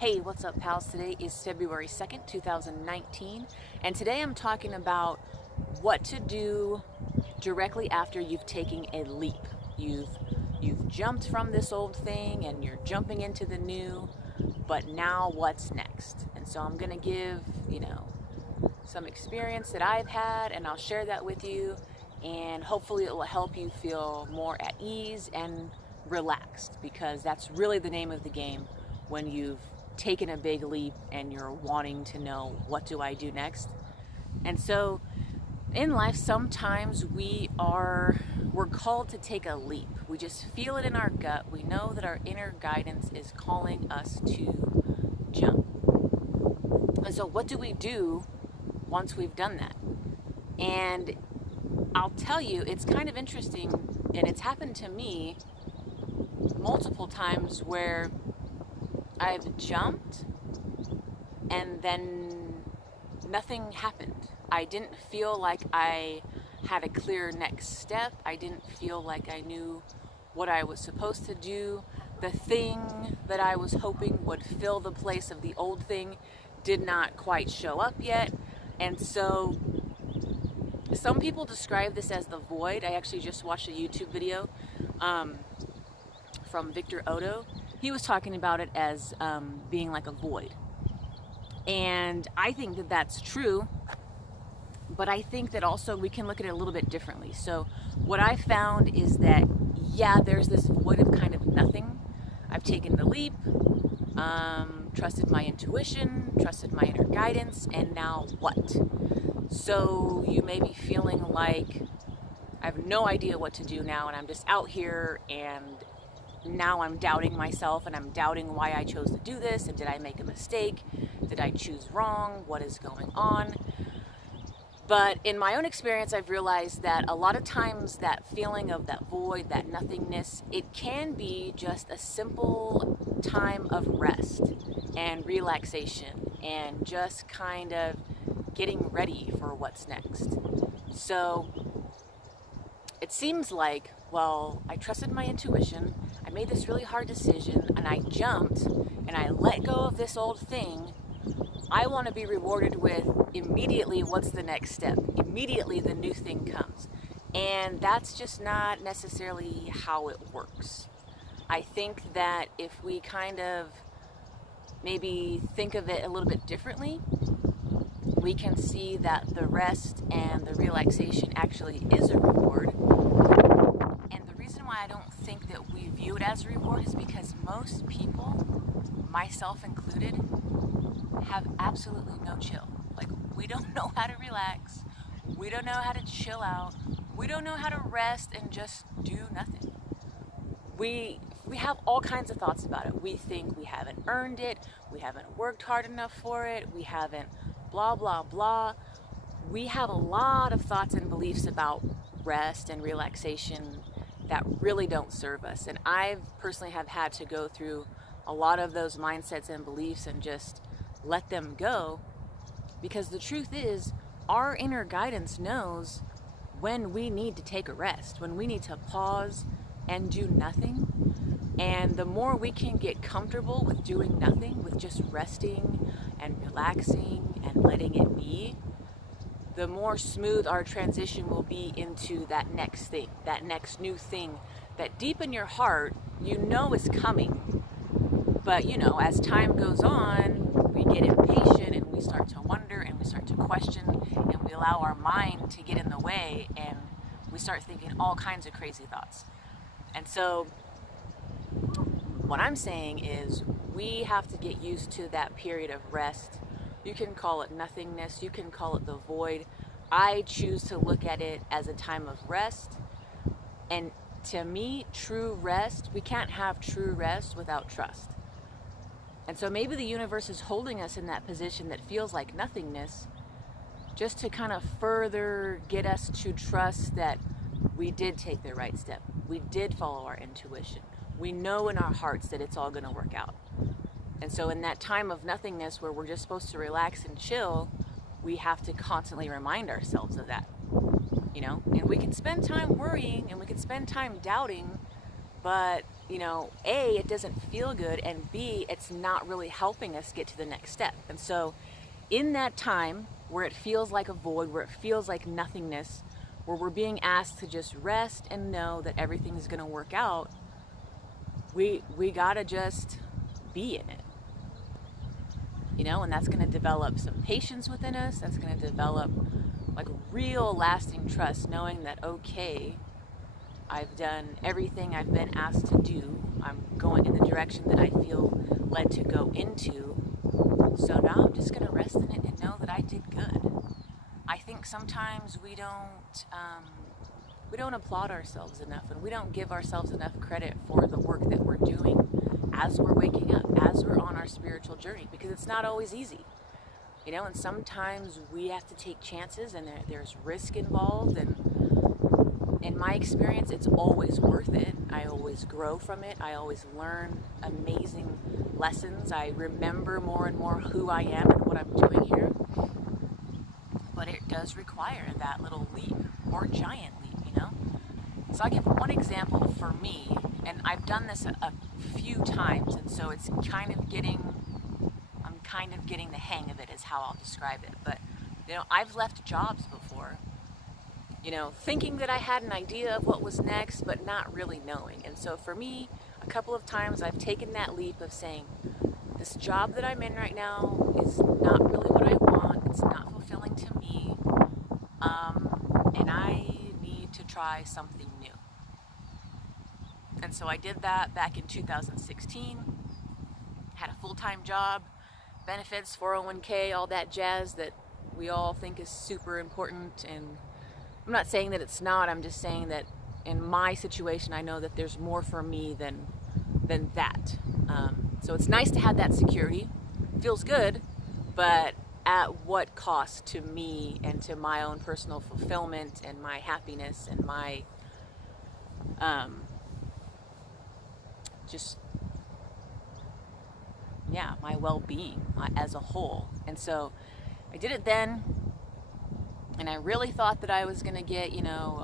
Hey, what's up, pals? Today is February 2nd, 2019, and today I'm talking about what to do directly after you've taken a leap. You've jumped from this old thing and you're jumping into the new, but now what's next? And so I'm going to give, some experience that I've had, and I'll share that with you, and hopefully it will help you feel more at ease and relaxed, because that's really the name of the game when you've taken a big leap and you're wanting to know, what do I do next? And so in life, sometimes we're called to take a leap. We just feel it in our gut. We know that our inner guidance is calling us to jump. And so what do we do once we've done that? And I'll tell you, it's kind of interesting, and it's happened to me multiple times where I've jumped and then nothing happened. I didn't feel like I had a clear next step. I didn't feel like I knew what I was supposed to do. The thing that I was hoping would fill the place of the old thing did not quite show up yet. And so some people describe this as the void. I actually just watched a YouTube video from Victor Odo. He was talking about it as being like a void. And I think that that's true, but I think that also we can look at it a little bit differently. So what I found is that, yeah, there's this void of kind of nothing. I've taken the leap, trusted my intuition, trusted my inner guidance, and now what? So you may be feeling like I have no idea what to do now, and I'm just out here, and now I'm doubting myself, and I'm doubting why I chose to do this, and did I make a mistake? Did I choose wrong? What is going on? But in my own experience, I've realized that a lot of times that feeling of that void, that nothingness, it can be just a simple time of rest and relaxation and just kind of getting ready for what's next. So it seems like, well, I trusted my intuition, I made this really hard decision, and I jumped and I let go of this old thing. I want to be rewarded with immediately what's the next step. Immediately the new thing comes. And that's just not necessarily how it works. I think that if we kind of maybe think of it a little bit differently, we can see that the rest and the relaxation actually is a reward. And the reason why I don't think that we view it as a reward is because most people, myself included, have absolutely no chill. Like, we don't know how to relax. We don't know how to chill out. We don't know how to rest and just do nothing. We have all kinds of thoughts about it. We think we haven't earned it. We haven't worked hard enough for it. We haven't blah, blah, blah. We have a lot of thoughts and beliefs about rest and relaxation that really don't serve us. And I've personally have had to go through a lot of those mindsets and beliefs and just let them go, because the truth is, our inner guidance knows when we need to take a rest, when we need to pause and do nothing. And the more we can get comfortable with doing nothing, with just resting and relaxing and letting it be, the more smooth our transition will be into that next thing, that next new thing that deep in your heart you know is coming. But as time goes on, we get impatient and we start to wonder and we start to question, and we allow our mind to get in the way, and we start thinking all kinds of crazy thoughts. And so what I'm saying is, we have to get used to that period of rest. You can call it nothingness, you can call it the void. I choose to look at it as a time of rest. And to me, true rest, we can't have true rest without trust. And so maybe the universe is holding us in that position that feels like nothingness, just to kind of further get us to trust that we did take the right step. We did follow our intuition. We know in our hearts that it's all going to work out. And so in that time of nothingness where we're just supposed to relax and chill, we have to constantly remind ourselves of that. And we can spend time worrying and we can spend time doubting, but A, it doesn't feel good, and B, it's not really helping us get to the next step. And so in that time where it feels like a void, where it feels like nothingness, where we're being asked to just rest and know that everything is going to work out, we gotta just be in it, and that's going to develop some patience within us. That's going to develop like real lasting trust, knowing that, okay, I've done everything I've been asked to do. I'm going in the direction that I feel led to go into. So now I'm just going to rest in it and know that I did good. I think sometimes we don't applaud ourselves enough, and we don't give ourselves enough credit for the work that we're doing as we're waking up, as we're on our spiritual journey, because it's not always easy. And sometimes we have to take chances, and there's risk involved, and in my experience, it's always worth it. I always grow from it. I always learn amazing lessons. I remember more and more who I am and what I'm doing here. But it does require that little leap, or giant leap, So I'll give one example for me, and I've done this a few times, and so I'm kind of getting the hang of it, is how I'll describe it. But, I've left jobs before, thinking that I had an idea of what was next, but not really knowing. And so for me, a couple of times I've taken that leap of saying, this job that I'm in right now is not really what I want. It's not fulfilling to me. And I need to try something new. And so I did that back in 2016. Had a full-time job, benefits, 401k, all that jazz that we all think is super important. And I'm not saying that it's not. I'm just saying that in my situation, I know that there's more for me than that. So it's nice to have that security. Feels good, but at what cost to me and to my own personal fulfillment and my happiness and my my well-being as a whole. And so I did it then, and I really thought that I was going to get,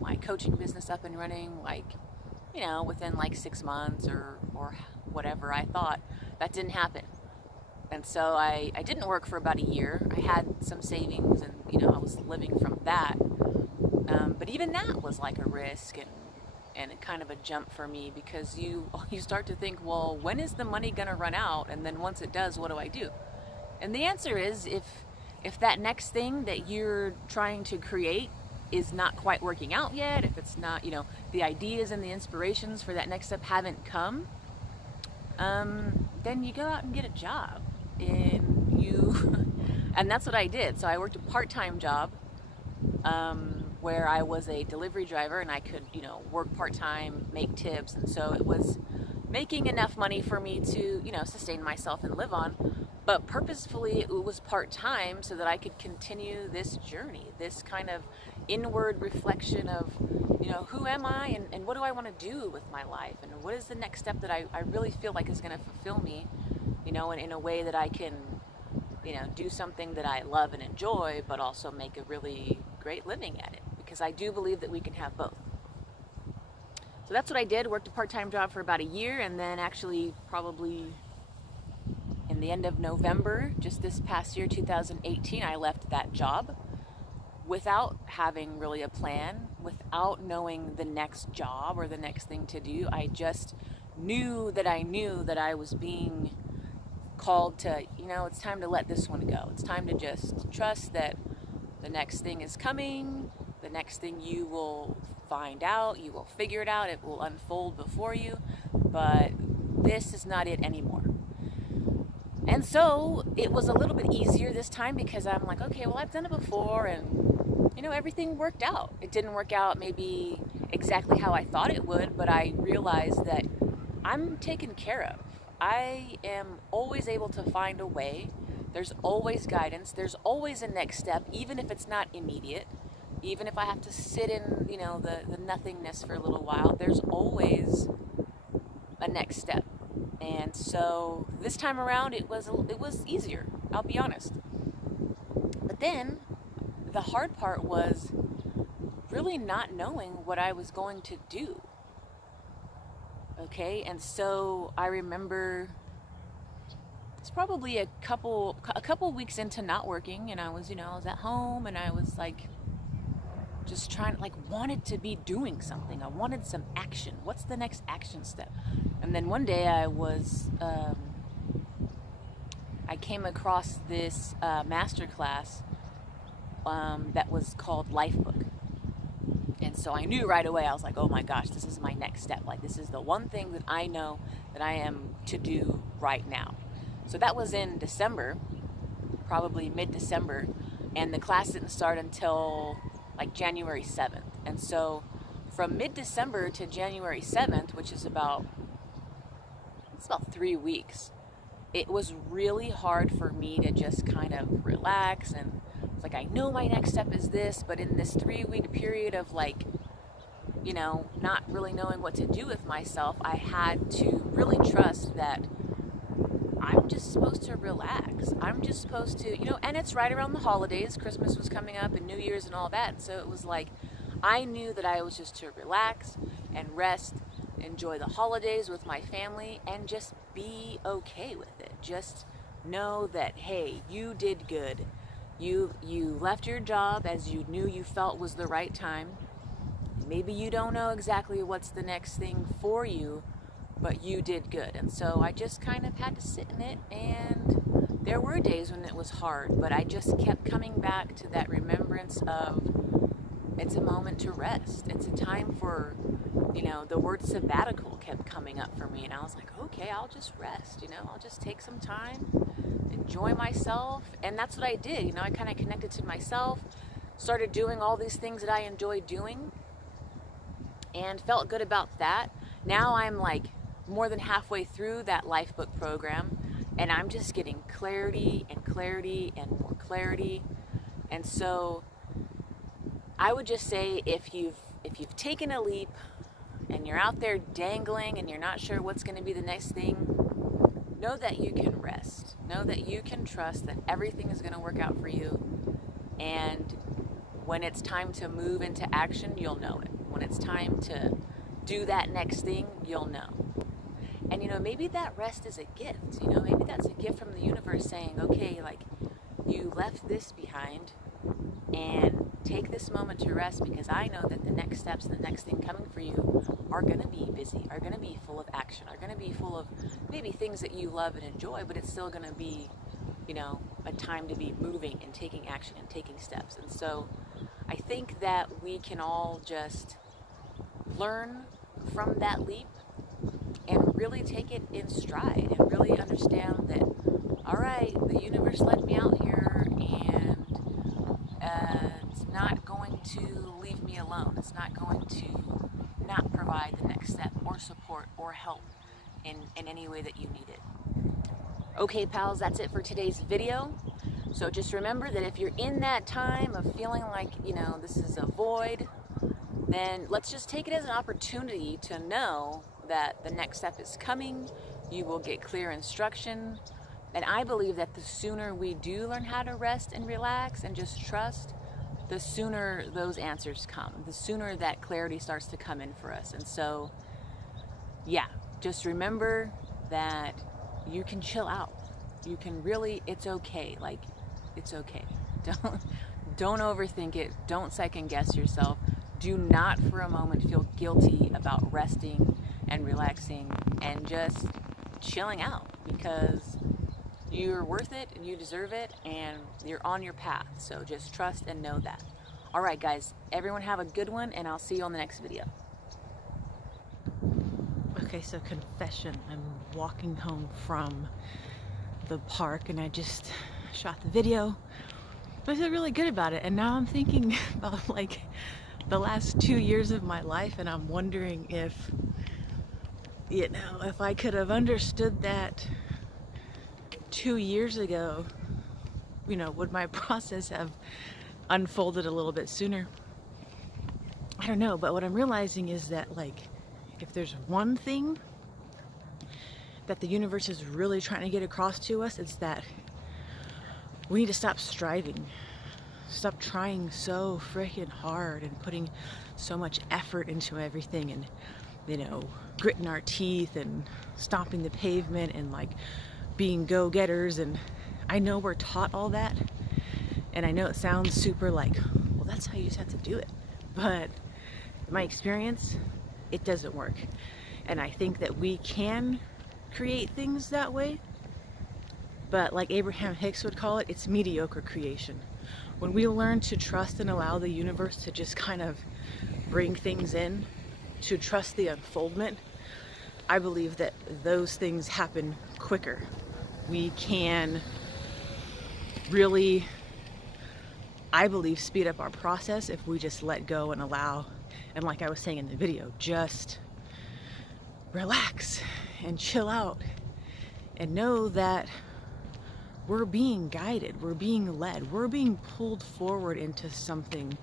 my coaching business up and running, within 6 months or whatever I thought. That didn't happen. And so I didn't work for about a year. I had some savings, and, I was living from that. But even that was like a risk and kind of a jump for me, because you start to think, well, when is the money going to run out? And then once it does, what do I do? And the answer is, if that next thing that you're trying to create is not quite working out yet, if it's not, the ideas and the inspirations for that next step haven't come, then you go out and get a job. And that's what I did. So I worked a part-time job, where I was a delivery driver, and I could, work part-time, make tips. And so it was making enough money for me to, sustain myself and live on. But purposefully, it was part-time so that I could continue this journey, this kind of inward reflection of, who am I, and what do I want to do with my life, and what is the next step that I really feel like is going to fulfill me, and in a way that I can, do something that I love and enjoy, but also make a really great living at it, because I do believe that we can have both. So that's what I did. Worked a part-time job for about a year, and then actually probably in the end of November, just this past year, 2018, I left that job without having really a plan, without knowing the next job or the next thing to do. I just knew that I was being called to, it's time to let this one go. It's time to just trust that the next thing is coming. The next thing you will find out, you will figure it out, it will unfold before you, but this is not it anymore. And so it was a little bit easier this time, because I'm like, okay, well, I've done it before, and everything worked out. It didn't work out maybe exactly how I thought it would, but I realized that I'm taken care of. I am always able to find a way. There's always guidance. There's always a next step, even if it's not immediate. Even if I have to sit in, the nothingness for a little while, there's always a next step. And so this time around, it was easier, I'll be honest. But then the hard part was really not knowing what I was going to do. Okay, and so I remember it's probably a couple weeks into not working, and I was, I was at home, and I was like just trying, like, wanted to be doing something. I wanted some action. What's the next action step? And then one day I came across this master class that was called Lifebook. And so I knew right away, I was like, oh my gosh, this is my next step. Like, this is the one thing that I know that I am to do right now. So that was in December, probably mid-December, and the class didn't start until like January 7th. And so from mid-December to January 7th, which is about 3 weeks, it was really hard for me to just kind of relax. And it's like, I know my next step is this, but in this 3-week period of like, not really knowing what to do with myself, I had to really trust that I'm just supposed to relax. I'm just supposed to, and it's right around the holidays. Christmas was coming up and New Year's and all that. And so it was like, I knew that I was just to relax and rest, enjoy the holidays with my family, and just be okay with it. Just know that, hey, you did good. You left your job as you knew you felt was the right time. Maybe you don't know exactly what's the next thing for you, but you did good. And so I just kind of had to sit in it, and there were days when it was hard, but I just kept coming back to that remembrance of, it's a moment to rest. It's a time for, the word sabbatical kept coming up for me, and I was like, okay, I'll just rest, I'll just take some time, enjoy myself. And that's what I did. I kind of connected to myself, started doing all these things that I enjoy doing, and felt good about that. Now I'm like more than halfway through that Lifebook program, and I'm just getting clarity and clarity and more clarity. And so I would just say, if you've taken a leap and you're out there dangling and you're not sure what's going to be the next thing, know that you can rest. Know that you can trust that everything is going to work out for you. And when it's time to move into action, you'll know it. When it's time to do that next thing, you'll know. And maybe that rest is a gift. Maybe that's a gift from the universe saying, okay, like, you left this behind, and take this moment to rest, because I know that the next steps and the next thing coming for you are going to be busy, are going to be full of action, are going to be full of maybe things that you love and enjoy, but it's still going to be, a time to be moving and taking action and taking steps. And so I think that we can all just learn from that leap and really take it in stride, and really understand that, all right, the universe led me out here, and it's not going to leave me alone. It's not going to not provide the next step or support or help in any way that you need it. Okay, pals, that's it for today's video. So just remember that if you're in that time of feeling like, this is a void, then let's just take it as an opportunity to know that the next step is coming. You will get clear instruction. And I believe that the sooner we do learn how to rest and relax and just trust, the sooner those answers come, the sooner that clarity starts to come in for us. And so, yeah, just remember that you can chill out. You can really, it's okay. Like, it's okay. Don't overthink it. Don't second guess yourself. Do not for a moment feel guilty about resting and relaxing and just chilling out, because you're worth it and you deserve it and you're on your path. So just trust and know that. All right, guys, everyone have a good one, and I'll see you on the next video. Okay, so confession. I'm walking home from the park and I just shot the video. I feel really good about it. And now I'm thinking about like the last 2 years of my life, and I'm wondering if, if I could have understood that 2 years ago, would my process have unfolded a little bit sooner? I don't know, but what I'm realizing is that, like, if there's one thing that the universe is really trying to get across to us, it's that we need to stop striving. Stop trying so freaking hard and putting so much effort into everything, and you know, gritting our teeth and stomping the pavement and like being go-getters. And I know we're taught all that, and I know it sounds super like, well, that's how you just have to do it. But in my experience, it doesn't work. And I think that we can create things that way, but like Abraham Hicks would call it, it's mediocre creation. When we learn to trust and allow the universe to just kind of bring things in, to trust the unfoldment, I believe that those things happen quicker. We can really, I believe, speed up our process if we just let go and allow, and like I was saying in the video, just relax and chill out and know that we're being guided, we're being led, we're being pulled forward into something,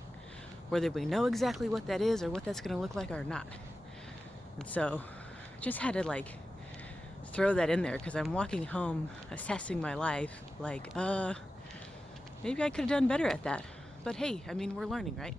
whether we know exactly what that is or what that's gonna look like or not. And so just had to like throw that in there, because I'm walking home assessing my life like, maybe I could have done better at that. But hey, I mean, we're learning, right?